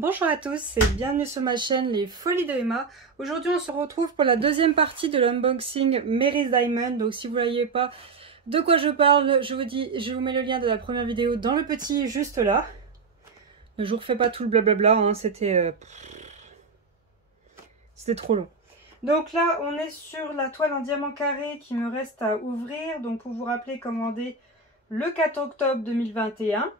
Bonjour à tous et bienvenue sur ma chaîne Les Folies de Emma. Aujourd'hui on se retrouve pour la deuxième partie de l'unboxing Mary's Diamond. Donc si vous ne voyez pas de quoi je parle, je vous mets le lien de la première vidéo dans le petit juste là. Je vous refais pas tout le blablabla, hein, c'était trop long. Donc là on est sur la toile en diamant carré qui me reste à ouvrir. Donc pour vous rappeler, commandé le 4 octobre 2021.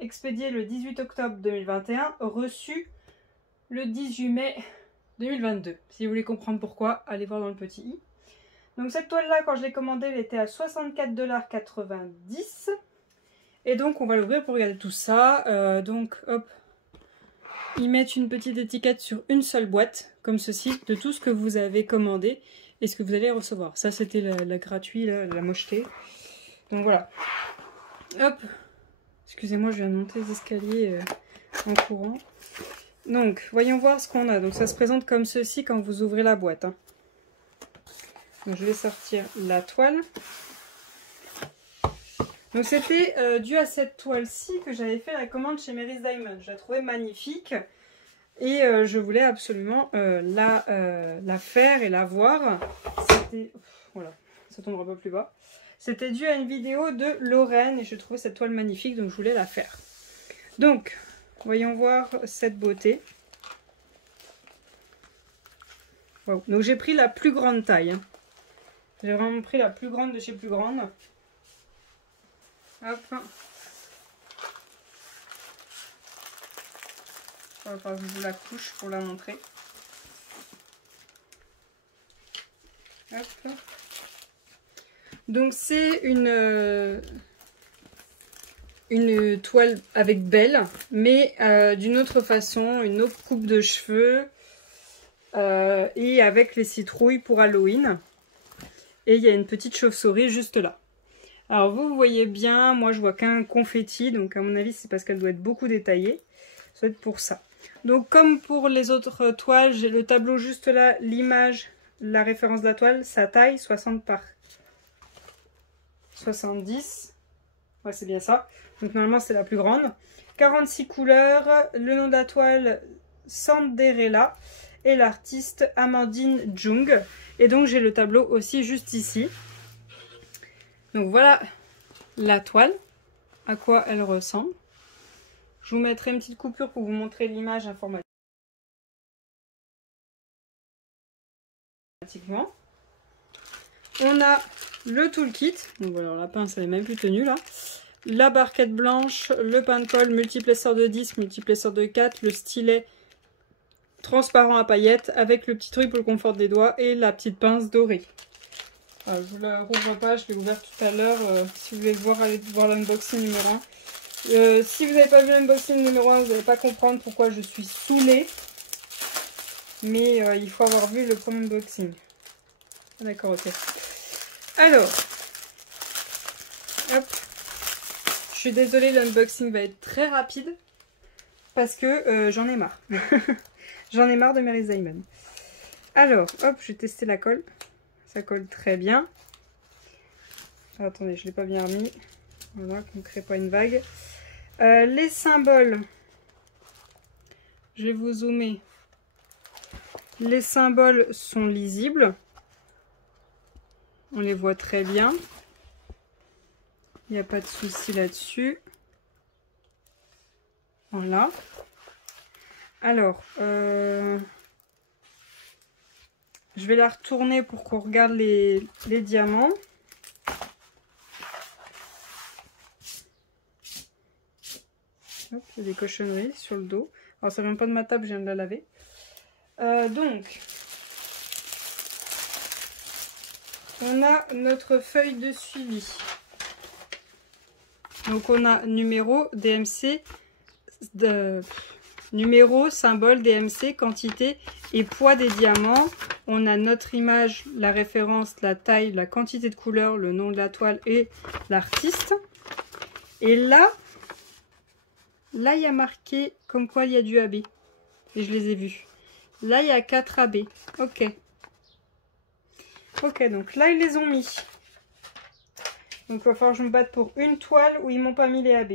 Expédié le 18 octobre 2021, reçu le 18 mai 2022. Si vous voulez comprendre pourquoi, allez voir dans le petit i. Donc cette toile-là, quand je l'ai commandée, elle était à 64,90 $. Et donc on va l'ouvrir pour regarder tout ça. Donc hop, ils mettent une petite étiquette sur une seule boîte, comme ceci, de tout ce que vous avez commandé et ce que vous allez recevoir. Ça c'était la gratuit, la mocheté. Donc voilà. Hop. Excusez-moi, je viens de monter les escaliers en courant. Donc, voyons voir ce qu'on a. Donc, ça se présente comme ceci quand vous ouvrez la boîte. Hein. Donc, je vais sortir la toile. Donc, c'était dû à cette toile-ci que j'avais fait la commande chez Mary's Diamond. Je la trouvais magnifique. Et je voulais absolument la faire et la voir. C'était... Voilà, ça tombera pas plus bas. C'était dû à une vidéo de Lorraine et je trouvais cette toile magnifique, donc je voulais la faire. Donc, voyons voir cette beauté. Wow. Donc j'ai pris la plus grande taille. Hein. J'ai vraiment pris la plus grande de chez plus grande. Hop. Il va falloir que je vous la couche pour la montrer. Hop. Donc c'est une toile avec belle, mais d'une autre façon, une autre coupe de cheveux et avec les citrouilles pour Halloween. Et il y a une petite chauve-souris juste là. Alors vous voyez bien, moi je vois qu'un confetti, donc à mon avis c'est parce qu'elle doit être beaucoup détaillée. Ça doit être pour ça. Donc comme pour les autres toiles, j'ai le tableau juste là, l'image, la référence de la toile, sa taille, 60 par 70, ouais c'est bien ça, donc normalement c'est la plus grande, 46 couleurs, le nom de la toile Sanderella et l'artiste Amandine Jung, et donc j'ai le tableau aussi juste ici. Donc voilà la toile, à quoi elle ressemble. Je vous mettrai une petite coupure pour vous montrer l'image informatiquement. On a le toolkit, donc voilà, la pince elle est même plus tenue là, la barquette blanche, le pain de colle, multiplesseur de 10, multiplesseur de 4, le stylet transparent à paillettes avec le petit truc pour le confort des doigts et la petite pince dorée. Alors, je vous la rouvre pas, je l'ai ouvert tout à l'heure, si vous voulez le voir, allez voir l'unboxing numéro 1. Si vous n'avez pas vu l'unboxing numéro 1, vous n'allez pas comprendre pourquoi je suis saoulée, mais il faut avoir vu le premier unboxing. D'accord, ok. Alors, hop, je suis désolée, l'unboxing va être très rapide parce que j'en ai marre. J'en ai marre de Mary's Diamond. Alors, hop, je vais tester la colle. Ça colle très bien. Alors, attendez, je ne l'ai pas bien remis. Voilà, qu'on ne crée pas une vague. Les symboles, je vais vous zoomer. Les symboles sont lisibles. On les voit très bien. Il n'y a pas de souci là-dessus. Voilà. Alors, je vais la retourner pour qu'on regarde les diamants. Hop, il y a des cochonneries sur le dos. Alors, ça vient pas de ma table, je viens de la laver. Donc, on a notre feuille de suivi. Donc on a numéro, DMC, numéro, symbole, DMC, quantité et poids des diamants. On a notre image, la référence, la taille, la quantité de couleurs, le nom de la toile et l'artiste. Et là, il y a marqué comme quoi il y a du AB. Et je les ai vus. Là, il y a 4 AB. Ok. Ok, donc là, ils les ont mis. Donc, il va falloir que je me batte pour une toile où ils m'ont pas mis les AB.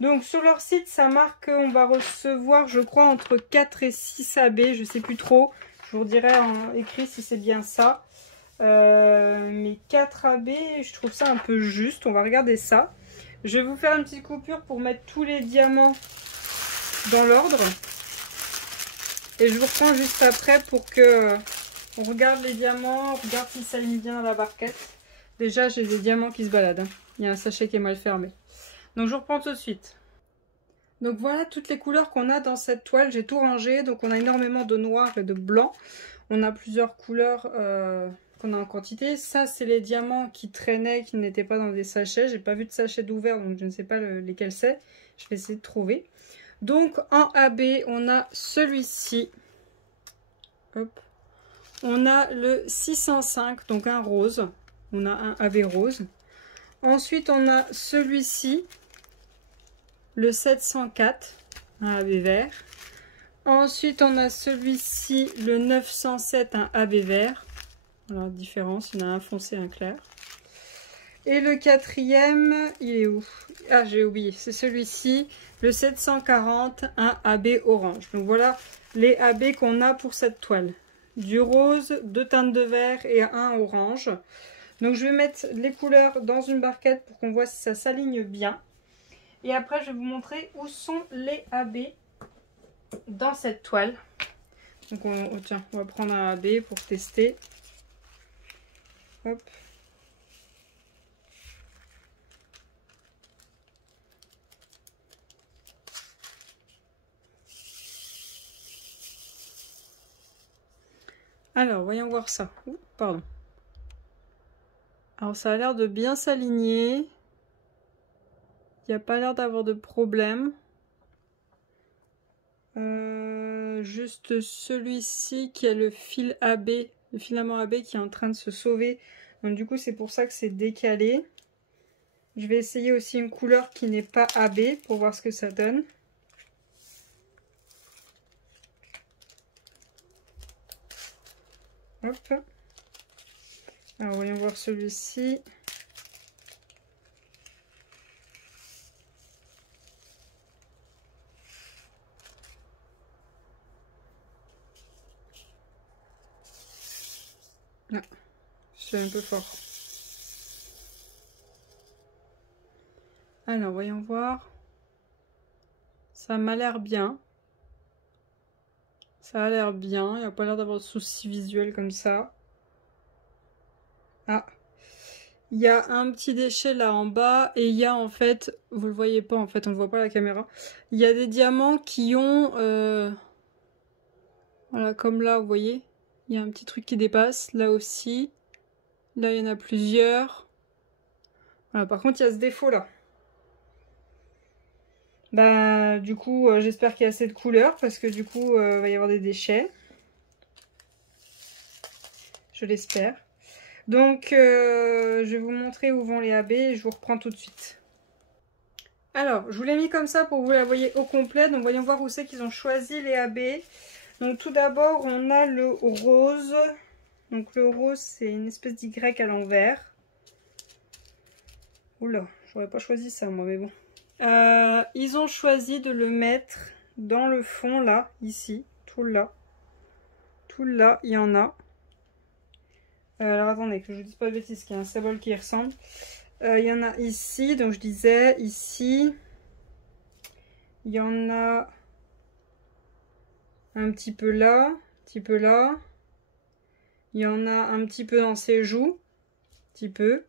Donc sur leur site, ça marque qu'on va recevoir, je crois, entre 4 et 6 AB, je sais plus trop. Je vous redirai en écrit si c'est bien ça. Mais 4 AB, je trouve ça un peu juste. On va regarder ça. Je vais vous faire une petite coupure pour mettre tous les diamants dans l'ordre. Et je vous reprends juste après pour que on regarde les diamants, on regarde s'ils s'alignent bien dans la barquette. Déjà, j'ai des diamants qui se baladent, hein. Il y a un sachet qui est mal fermé. Donc je reprends tout de suite. Donc voilà toutes les couleurs qu'on a dans cette toile. J'ai tout rangé. Donc on a énormément de noir et de blanc. On a plusieurs couleurs qu'on a en quantité. Ça, c'est les diamants qui traînaient, qui n'étaient pas dans des sachets. J'ai pas vu de sachet d'ouvert, donc je ne sais pas lesquels c'est. Je vais essayer de trouver. Donc en AB, on a celui-ci. Hop. On a le 605, donc un rose. On a un AB rose. Ensuite, on a celui-ci, le 704, un AB vert. Ensuite, on a celui-ci, le 907, un AB vert. Alors, différence, il y en a un foncé, un clair. Et le quatrième, il est où? Ah, j'ai oublié, c'est celui-ci, le 740, un AB orange. Donc voilà les AB qu'on a pour cette toile. Du rose, 2 teintes de vert et un orange. Donc je vais mettre les couleurs dans une barquette pour qu'on voit si ça s'aligne bien. Et après je vais vous montrer où sont les AB dans cette toile. Donc tiens, on va prendre un AB pour tester. Hop. Alors, voyons voir ça. Ouh, pardon. Alors ça a l'air de bien s'aligner. Il n'y a pas l'air d'avoir de problème. Juste celui-ci qui a le fil AB, le filament AB qui est en train de se sauver. Donc du coup c'est pour ça que c'est décalé. Je vais essayer aussi une couleur qui n'est pas AB pour voir ce que ça donne. Hop. Alors voyons voir celui-ci. Ah, c'est un peu fort. Alors voyons voir. Ça m'a l'air bien. Ça a l'air bien. Il n'y a pas l'air d'avoir de soucis visuels comme ça. Ah. Il y a un petit déchet là en bas et il y a en fait, vous le voyez pas en fait, on ne voit pas la caméra. Il y a des diamants qui ont, voilà comme là vous voyez, il y a un petit truc qui dépasse, là aussi. Là il y en a plusieurs. Voilà, par contre il y a ce défaut là. Bah du coup j'espère qu'il y a assez de couleurs parce que du coup il va y avoir des déchets. Je l'espère. Donc je vais vous montrer où vont les AB et je vous reprends tout de suite. Alors, je vous l'ai mis comme ça pour que vous la voyez au complet. Donc, voyons voir où c'est qu'ils ont choisi les AB. Donc, tout d'abord, on a le rose. Donc, le rose, c'est une espèce d'Y à l'envers. Oula, j'aurais pas choisi ça, moi, mais bon. Ils ont choisi de le mettre dans le fond, là, ici. Tout là. Tout là, il y en a. Alors, attendez, que je ne dise pas de bêtises, qu'il y a un symbole qui y ressemble. Il y en a ici, donc je disais, ici. Il y en a un petit peu là, un petit peu là. Il y en a un petit peu dans ses joues, un petit peu.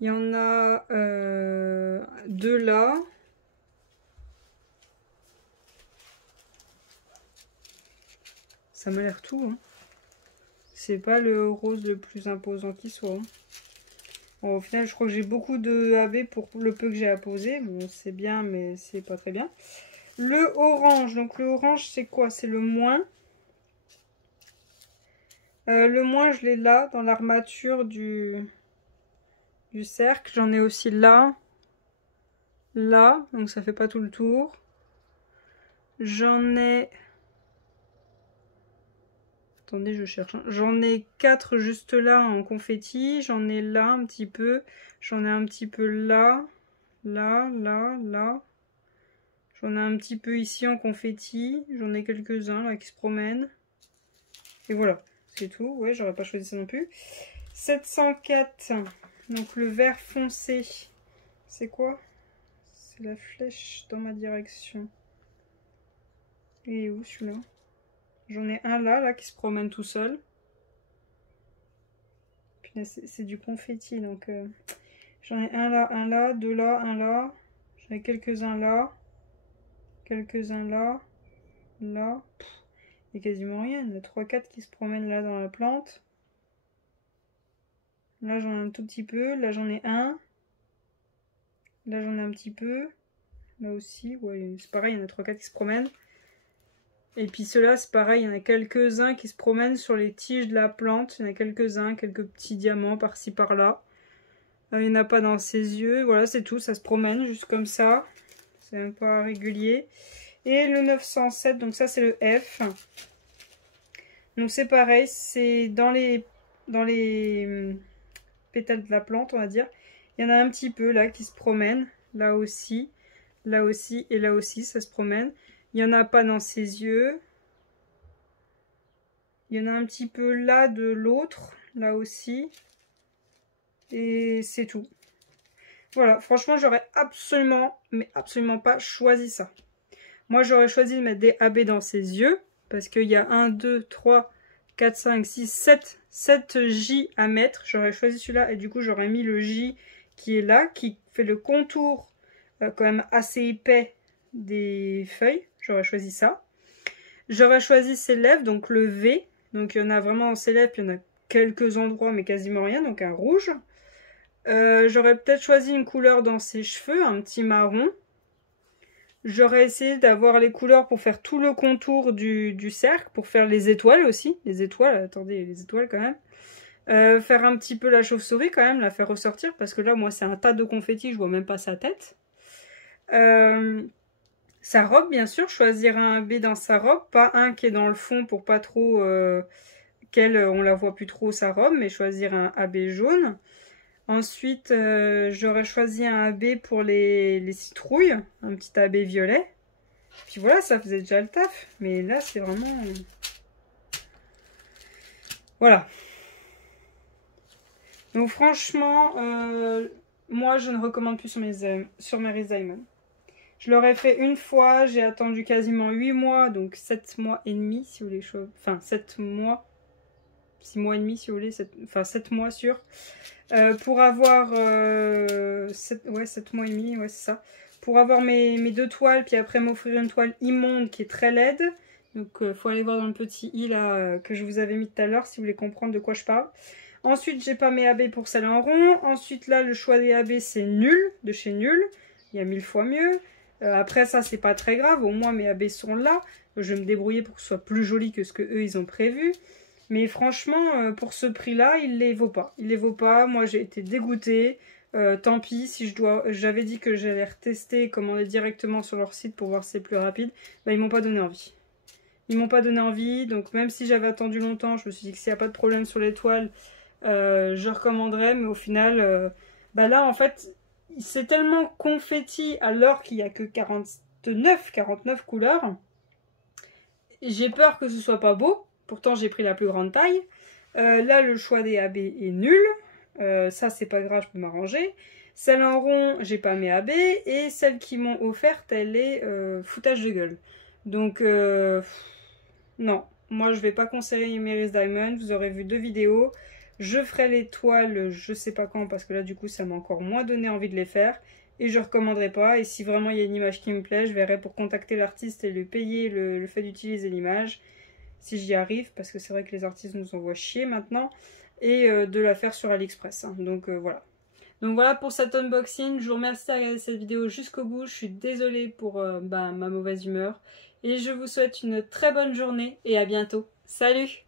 Il y en a 2 là. Ça m'a l'air tout, hein. C'est pas le rose le plus imposant qui soit, hein. Bon, au final, je crois que j'ai beaucoup de AB pour le peu que j'ai à poser. Bon, c'est bien, mais c'est pas très bien. Le orange, donc le orange, c'est quoi? C'est le moins. Le moins, je l'ai là, dans l'armature du cercle. J'en ai aussi là. Là, donc ça fait pas tout le tour. J'en ai... Attendez, je cherche. J'en ai 4 juste là en confetti. J'en ai là un petit peu. J'en ai un petit peu là. là, là, là. J'en ai un petit peu ici en confetti. J'en ai quelques-uns là qui se promènent. Et voilà, c'est tout. Ouais, j'aurais pas choisi ça non plus. 704, donc le vert foncé. C'est quoi? C'est la flèche dans ma direction. Et où celui-là? J'en ai un là qui se promène tout seul. C'est du confetti, donc j'en ai un là, deux là, un là. J'en ai quelques-uns là. Quelques-uns là. Là. Il n'y a quasiment rien. Il y en a 3-4 qui se promènent là dans la plante. Là j'en ai un tout petit peu. Là j'en ai un. Là j'en ai un petit peu. Là aussi. Ouais, c'est pareil, il y en a 3-4 qui se promènent. Et puis ceux-là, c'est pareil, il y en a quelques-uns qui se promènent sur les tiges de la plante. Il y en a quelques-uns, quelques petits diamants par-ci par-là. Il n'y en a pas dans ses yeux. Voilà, c'est tout, ça se promène juste comme ça. C'est un peu régulier. Et le 907, donc ça c'est le F. Donc c'est pareil, c'est dans les pétales de la plante, on va dire. Il y en a un petit peu là qui se promène. Là aussi et là aussi, ça se promène. Il n'y en a pas dans ses yeux. Il y en a un petit peu là de l'autre, là aussi. Et c'est tout. Voilà, franchement, j'aurais absolument, mais absolument pas choisi ça. Moi, j'aurais choisi de mettre des AB dans ses yeux. Parce qu'il y a 1, 2, 3, 4, 5, 6, 7 J à mettre. J'aurais choisi celui-là et du coup, j'aurais mis le J qui est là, qui fait le contour quand même assez épais des feuilles. J'aurais choisi ça. J'aurais choisi ses lèvres, donc le V. Donc il y en a vraiment dans ses lèvres, il y en a quelques endroits, mais quasiment rien, donc un rouge. J'aurais peut-être choisi une couleur dans ses cheveux, un petit marron. J'aurais essayé d'avoir les couleurs pour faire tout le contour du cercle, pour faire les étoiles aussi. Les étoiles, attendez, les étoiles quand même. Faire un petit peu la chauve-souris quand même, la faire ressortir, parce que là, moi, c'est un tas de confettis, je vois même pas sa tête. Sa robe, bien sûr, choisir un B dans sa robe, pas un qui est dans le fond pour pas trop on la voit plus trop sa robe, mais choisir un AB jaune. Ensuite, j'aurais choisi un AB pour les citrouilles, un petit AB violet. Puis voilà, ça faisait déjà le taf, mais là c'est vraiment... Voilà. Donc franchement, moi je ne recommande plus sur Mary Diamond. Je l'aurais fait une fois, j'ai attendu quasiment 8 mois, donc 7 mois et demi si vous voulez. Enfin 7 mois, 6 mois et demi si vous voulez, 7 mois sûr. Pour avoir 7 mois et demi, ouais c'est ça. Pour avoir mes 2 toiles, puis après m'offrir une toile immonde qui est très laide. Donc faut aller voir dans le petit i là que je vous avais mis tout à l'heure si vous voulez comprendre de quoi je parle. Ensuite j'ai pas mes AB pour celle en rond. Ensuite là le choix des AB c'est nul, de chez Nul. Il y a 1000 fois mieux. Après ça c'est pas très grave, au moins mes AB sont là. Je vais me débrouiller pour que ce soit plus joli que ce que eux ils ont prévu. Mais franchement pour ce prix là il les vaut pas. Il les vaut pas, moi j'ai été dégoûtée. Tant pis, si j'avais dit que j'allais retester et commander directement sur leur site pour voir si c'est plus rapide, bah, ils m'ont pas donné envie. Ils m'ont pas donné envie, donc même si j'avais attendu longtemps, je me suis dit que s'il n'y a pas de problème sur les toiles, je recommanderais, mais au final, bah là en fait, c'est tellement confetti alors qu'il n'y a que 49 couleurs. J'ai peur que ce soit pas beau, pourtant j'ai pris la plus grande taille. Là le choix des AB est nul. Ça c'est pas grave, je peux m'arranger. Celle en rond, j'ai pas mes AB. Et celle qu'ils m'ont offerte, elle est foutage de gueule. Donc non, moi je vais pas conseiller Mary Diamond. Vous aurez vu 2 vidéos. Je ferai les toiles, je sais pas quand, parce que là du coup ça m'a encore moins donné envie de les faire. Et je recommanderai pas. Et si vraiment il y a une image qui me plaît, je verrai pour contacter l'artiste et lui payer le fait d'utiliser l'image. Si j'y arrive, parce que c'est vrai que les artistes nous envoient chier maintenant. Et de la faire sur AliExpress. Hein. Donc voilà. Donc voilà pour cet unboxing. Je vous remercie d'avoir regardé cette vidéo jusqu'au bout. Je suis désolée pour ma mauvaise humeur. Et je vous souhaite une très bonne journée et à bientôt. Salut!